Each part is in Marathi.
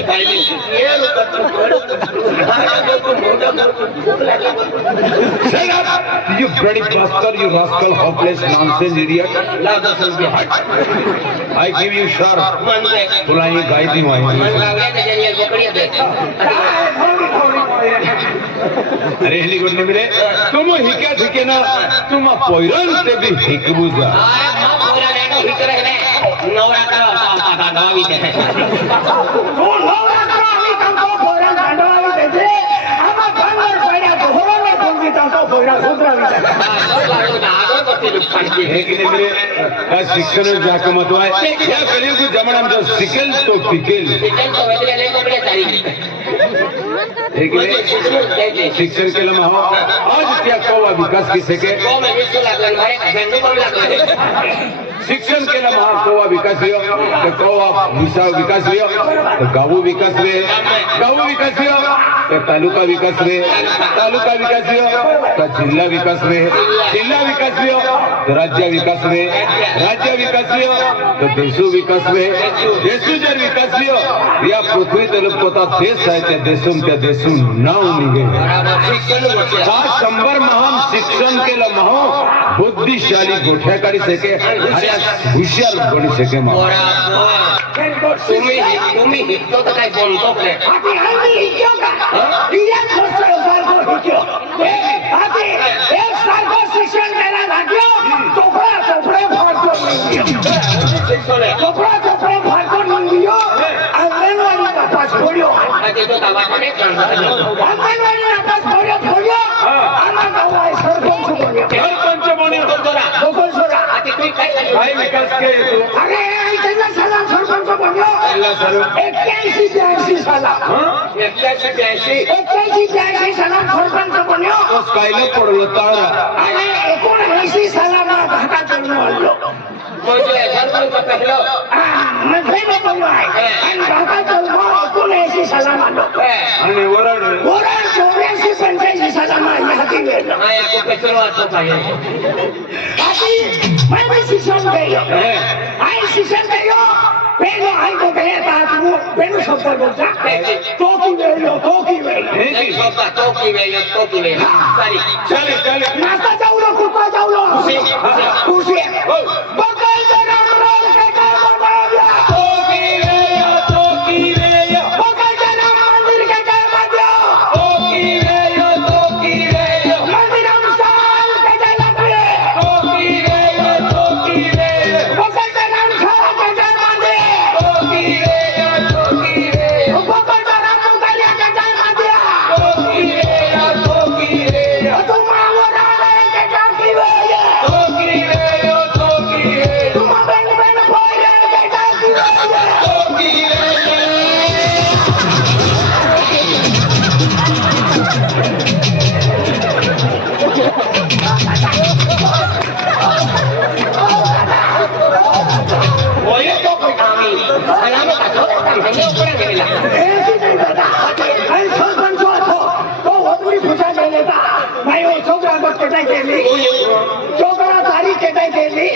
मी खायली ये Shut up! You bloody bastard, you rascal, hopeless, nonsense idiot. I give you sharp. तुला ही गाय दी अरे हेलीकॉप्टर ने मिले तुम हिक्या थिके ना तुम पोइरन ते भी हिकबुजा शिक्षण जाके मत या करिए को जमण आमचं सिकेल तो पिकेल शिक्षण केलं महा आज त्या कवा विकास की सके शिक्षण केलं महा कवा विकास लियो तो कवा विकास लियो तो गावो विकास रे गावो विकास लियो तो तालुका विकास रे तालुका विकास लियो तो जिल्हा विकास रे जिल्हा विकास लियो तो राज्य विकास रे राज्य विकास लियो तो देशो विकास रे देशो जर विकास लियो या पृथ्वी तलपता देश आहे त्या देशून नाव निघे हा 100 महान शिक्षण केलं महा बुद्धिशाली गोठ्याकारी सके अरे हुशार बनी सके महा तुम्ही हितो तर काय बोलतो शिक्षण करायला लागलो चोपडे फाडतो निघियो अंगणवाडी तपास फोड्यो अंगणवाडी तपास फोड्यो आम्हा गावाय सरपंच काय विकास के अरे त्यांना साला सरपंच बनलो 81-82 साला 81-82 साला सरपंच बनलो कायला पडलो तारा आणि 79 साला भाता जन्म आणलो सरपंच पहिलं बनलो आहे आणि भाता जन्म 79 साला आणलो आणि वराड 84-85 साला माझ्या हाती गेलो मैं शिक्षण गयो आई शिक्षण गयो पेलो आई को गया था वो पेलो शब्द बोलता तो की वेलो सारी चले नाश्ता जाऊलो कुत्ता जाऊलो खुशी बकल जरा रोल के काम मारिया तो की वेयो बकल जरा मंदिर के काम दियो तो की वेयो मंदिर हम साल के जला करे तो की वेयो बकल जरा साल के जला दे तो की वेयो बकल जरा मंदिर के जला दिया तो की वेयो तुम आवरा के काम की वेयो तो की वेयो तुम बन बोले के काम की वेयो तो की Oye, toco kami. Alam mo kaso, hindi ko na nila. Hindi bata. Ay sarpanch होतो. तो होतुरी पूजा केलेला. नाही हो छोकरा बघ केटाय केली. छोकरा तारीख केटाय केली.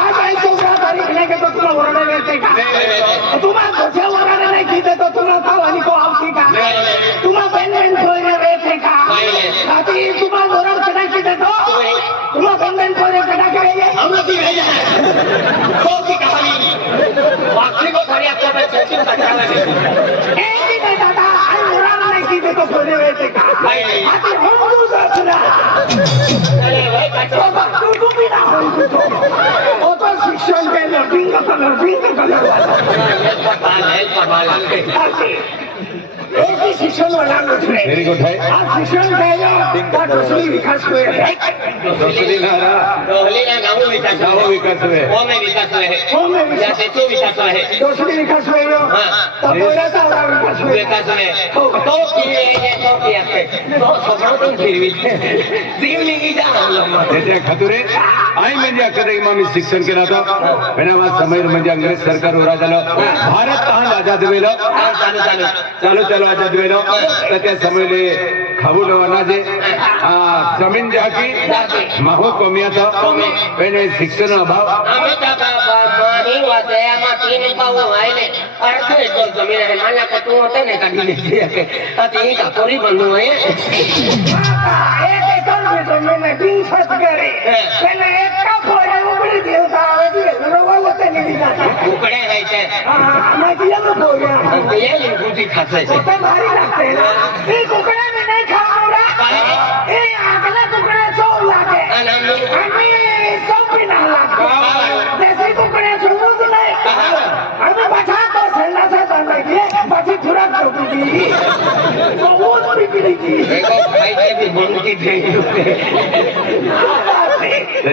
आज आई छोकरा तारीख नाही घेतो तुला ओरडा येते का? तुम्हाला तुझ्या ओरडा नाही घेते तो तुला खावानी को आवती का? तुम्हाला बँड फोडणे येते का? आधी तुम्हाला ओरड केटाय केते तो? तुम्हाला बँड फोडणे केटाय केले? हमला ती वेळ तो की कहानी वाक्य को खरी आपल्या पे सचिन सचाला दे ए की दादा आई ओरड नाही घेते तो फोडणे येते का? आधी हमदू सचरा अरे भाई काटो तू भी ना हो तो शिक्षण केलं पिंक कलर वाला एक शिक्षण वाला व्हेरी गुड है आज शिक्षण केलं तर दुसरी विकास होईल गाव विकास रे दुसरी विकास होईल तर बोलायचा विकास होईल तो खतुरे आई म्हणजे अकदई मी शिक्षण केलं होतं पण समय म्हणजे अंग्रेज सरकार उरा झालं भारत तहान आजाद वेलं चालू आजाद वेलं तर त्या समयले खाऊ लेवाना जे जमीन जाकी माहो कमी था पेने शिक्षण अभाव અમે તો મારી વાત છે આમાં તીન પાઉ આઈને અર્થ તો જમીન રે માના કે તું હોતે ને કાઢી લેતી કે આ તી કા કોરી બંધુ હે એક એકર में जमीन है 300 करे पहले एक का फोड़े उगड़ी देवता आवे दी रोवा होते नहीं जाता ઉકળે રહે છે मैं दिया तो हो गया એ લીંબુથી ખાશે છે तो भारी लगते हैं ना ये कुकड़े में नहीं खाऊंगा ये अगला कुकड़े 100 लागे આ નામનું हमें 100 भी ना लागे जैसे कुकड़े सुबुद नहीं हमें बचा तो सेना से करने की बाकी थोड़ा कर दी तो वो बिगड़ी थी એકો ભાઈ છે બી બોલતી થઈ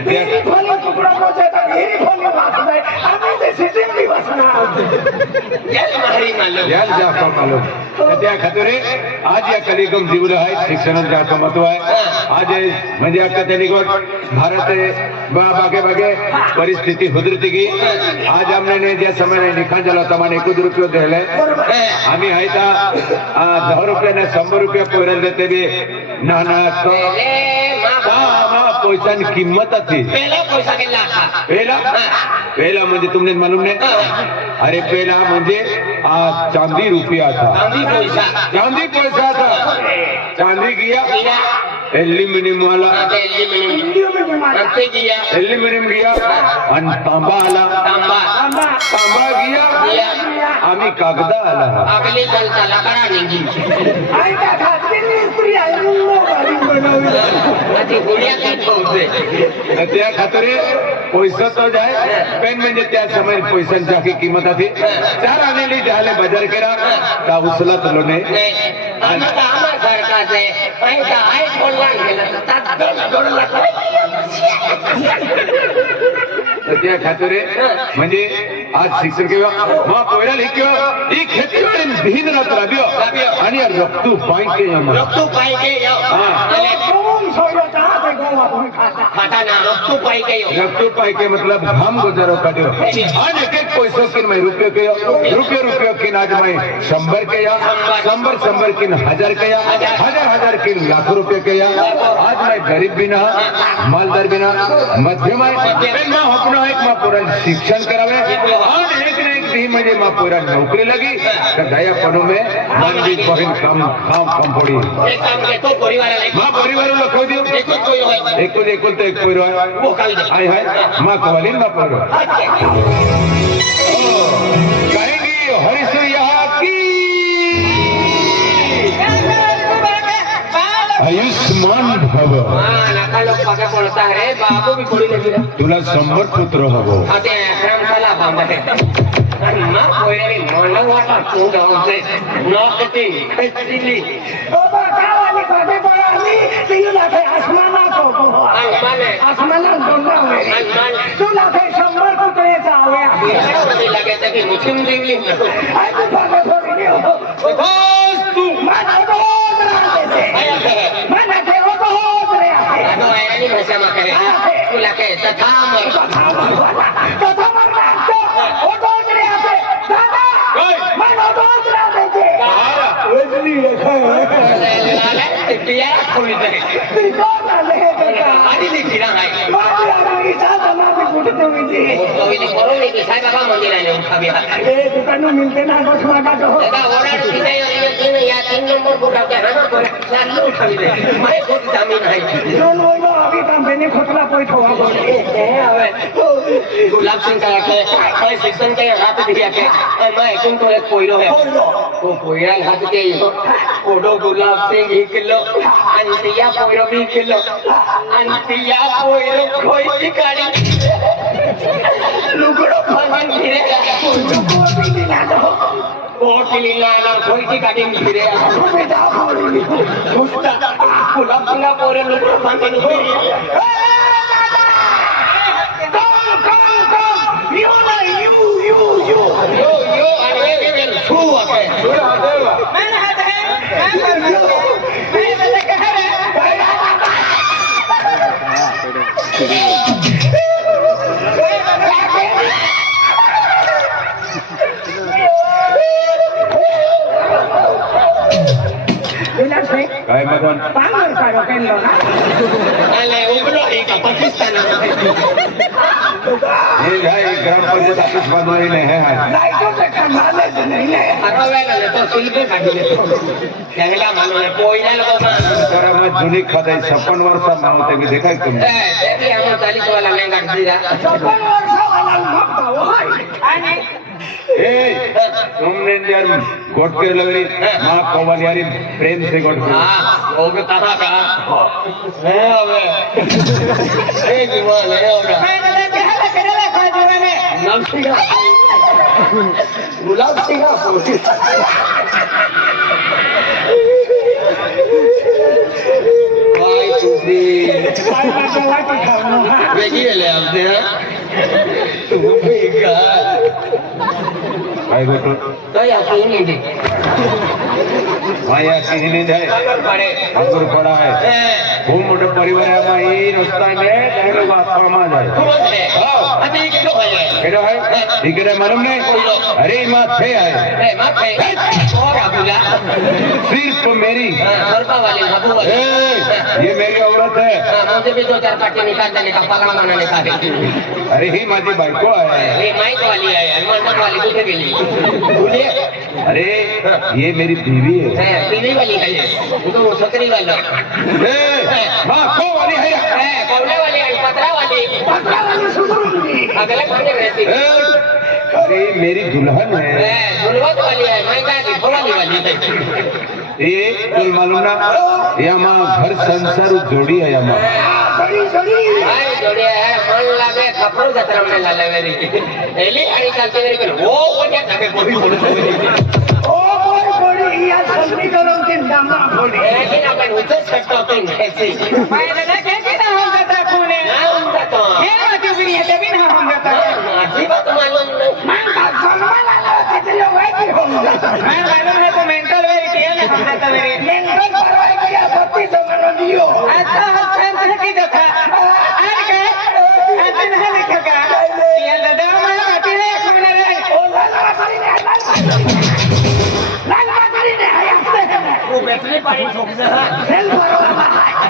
मेरी फली टुकड़ा पहुंचे तो मेरी फली बात है हमें तो सिस्टम भी बसना યસ મારી માલો यार जातो मालूम त्या खातरे आज या कलियुगम जीवलं आहे शिक्षणात जास्त महत्व आहे आज म्हणजे आता त्यांनी भारत बागे बागे परिस्थिती सुधरती की आज हमने ज्या समय निखान झाला होता मला 1 रुपये दिले आम्ही आहे का 10 रुपये ने 100 रुपये पोराला देते बी ना ना तो पैसा किंमत હતી પહેલા પૈસા કેટલા હતા पहला म्हणजे तुमने मालूम नहीं अरे पहला म्हणजे चांदी रुपया था चांदी पैसा था चांदी किया एल्यूमिनियम वाला एल्यूमिनियम किया आणि तांबा आला तांबा किया आम्ही कागदा आला अगले साल त्याला करा निघी आई का खाते स्त्री आहे मुंगो गाडी बनवली ती गुडिया काय ठेवते त्या खातरे पैसा तो जाय पेन म्हणजे त्या समय पैशांची आखी किंमत होती 4 आनेली झाले बाजार केला का उचलत लोने आम्हाला सरकारचे पैसा आहे बोलवान गेलं तर 2 लाख त्या खातरे म्हणजे आज शिक्षण किंवा मग पोयरा लिख्यो ही खेती वाली दिन रात राबियो आणि रक्तू पाई के रक्तू पाई के कौन सोयो जहां पे गोवा भूमि खाता खाता ना रक्तू पाई के रक्तू पाई के मतलब हम गुजारो काढ्यो आणि एक एक पैसो किन मैं रुपये के रुपये किन आज मैं 100 के या 100 किन 1000 के या 1000 किन लाख रुपये के या आज मैं गरीब भी ना मालदार भी ना मध्यम आहे मैं अपना एक मा पूरा शिक्षण करावे आणि एक ना एक दी म्हणजे मा पूरा नौकरी लगी तर दया पणो में मानवी बहिन काम पड़ी एक काम के तो परिवार मा परिवार लखो दियो एक कोई है एकूण तो एक पोरो आहे वो काल दे हाय हाय मा कवालीन मा पोरो कहेंगी हरिश्रिया की आयुष्मान भव नाका लोक पाका पडता रे बाबू भी कोडी लगी रे तुला 100 पुत्र हवो आता आश्रमशाला बांधते आणि मग कोयरी मला वाटा तू गावते नॉकती दिल्ली बाबा गावाली काटे पडाली ती लाखे आसमाना को आसमाना दोंगा हुए तू लाखे 100 कुत्रे चावे लगे तक मुस्लिम दिल्ली आई तू बाबा थोड़ी नहीं हो बस तू माना तो माना थे वो तो हो रे तो आयरानी भाषा में कहे तू लगे तथा वो तो रे आते दादा मैं तो रे दे वजली लाले पिया कोई दे तेरी कौन ले बेटा आदि लिखी ना है बाबू आगे साथ ना भी कुछ तो भी तो भी कोरोना की साई बाबा मंदिर आने उठा भी ए दुकानों मिलते ना बस मांगा तो देखा ओरा सीधे ये दिन या 3 नंबर को डालते हैं ना कोई चालू उठा भी दे मैं खुद जमीन है जोन वो अभी काम बेने खोटला कोई ठोवा बोले हवे गुलाब सिंह का के कोई शिक्षण के हाथ दिया के मैं एकूण तो एक कोयलो है वो कोयला हाथ के ओडो गुलाब सिंह 1 किलो अंतिया कोयलो 2 किलो अंतिया कोयलो कोई शिकारी लुगड़ो भगवान गिरे कोटिली ना कोई शिकारी गिरे बेटा बोली गुलाब सिंह पोरे लुगड़ो बांधे यो अरे के छू आके मैंने हाथ है मैं बोले कह रहे बिना છે काय मदन પામર કાઢો કેલો ના અલે ઉગલો એ કા પાકિસ્તાન ये भाई ग्राम पंचायत ऑफिस बंद हुई नहीं है નહીં તો તે ખમાલે જ નહીં ને અરવેલા ને તો સિલકે કાઢી લેતો જંગલા માનો ને કોઈના લોકો માં तेरा मैं जूनी खाते 56 वर्ष मानते कि देखा है तुमने એ તે આમ 40 વાળા મેં કાઢી દીધા 56 વર્ષવાળા મગતા હોય અને ए तुमने यार गोट के लगी मां कोवल यारी प्रेम से गोट के હા ઓગ તારા કા હે હવે એ જીવન હે ઓરા નામ સિંગા ગુલાબ સિંગા ભાઈ તુબી કાઈ માટે વાટી ખાવાનું હા વેગી લે આવતે તુબી કા भाई बेटो કયા કીની દી माया सीधी नहीं जाए ખબર પડે अंगूर पड़ा है એ खूब मोटे परिवार में ये रास्ता में पहले बात फरमा जाए ખબર છે અતિ કેટલો હોય केड़ा है ठीक है मालूम नहीं अरे मां थे आए એ માથે ઓર આબુલા सिर्फ मेरी सरपा वाली बाबू वाली ए, ये मेरी औरत है मुझे भी 2-4 पार्टी निकाल देने का पगड़ा बनाने का है अरे ही माजी भाई को है ये माइक वाली है हनुमान वाली कुछ भी नहीं बोलिए अरे ये मेरी बीवी है टीवी वाली है ये तो सकरी वाला ए, मां को वाली है कौले वाली है पतरा वाली પતરાવાની સુધરી अगले खाने रहती ए, अरे मेरी दुल्हन है दुलवत वाली है मैं कहा वाली वाली है ये तुम मालूम ना ये मां घर संसार जोड़ी है मां સડી સડી भाई जोड़े है मन लगे कपड़ों जतरा में ला ले मेरी एली आड़ी चलते मेरी को वो क्या तके बोली बोली ઓ બોય બોડી યા સમીકરણ કે નામા બોડી लेकिन अपन उधर सकता तो कैसे ભાઈ દાદા કે ના હોમ જતા કોને ना उनका तो એ વાટી બી હે બી ના હોમ જતા माथी बात मालूम नहीं मैं का सलमान आला कितने वाटी होम जाता मैं मालूम है तो मेंटल वेरिटी है ना होम जाता मेरी मेंटल परवाई किया सत्ती समनो दियो अच्छा हसन की देखा आज का आज नहीं लिखा ये दादा मैं वाटी है सुन रे ओ लाला करी ने लाला करी ने आया वो बैटरी पानी ठोक दे सेल परवा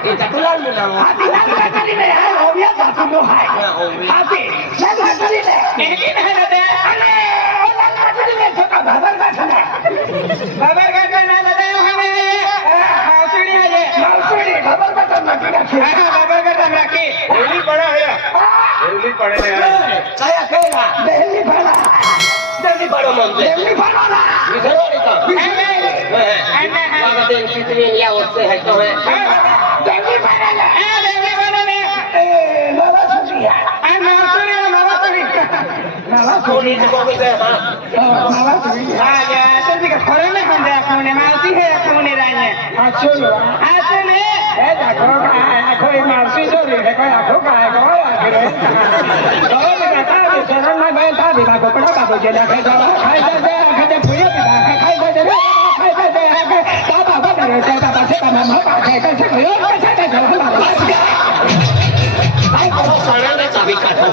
ये चकुलाल में ना आती लाला करी ने है हो गया बात नो है आती लाला करी ने नहीं है दादा अरे ओ लाला करी ने छोटा बाबर का छना बाबर का छना दादा हमें हाउसड़ी है ये हाउसड़ी बाबर का छना की हां बाबर का छना की दिल्ली पड़ा है दिल्ली पड़े हैं कया कहेगा दिल्ली भरा जल्दी पढ़ो मम्मी दिल्ली भरा ना इधर वाली का बाबा दिन कितने लिया उससे है तो है दिल्ली भरा ना दिल्ली भरा में ए बाबा सुनी है बाबा सुनी बाबा सुनी बाबा सोनी जी को बोलते हैं बाबा सुनी हां ये तो का खरे में हम जा कोने मारती है कोने रानी अच्छो अच्छो ने ए देखो का कोई मारसी जो रे कोई आखो का है कोई आखिर तो बेटा के शरण में मैं था बिना को पड़ा का बोझे ना खाई जा खाई जा खाई भूया बिना खाई जा खाई जा बाबा बाबा रे बाबा से का मामा खाई कैसे भूया कैसे भाई बहुत सारा ना चाबी काटो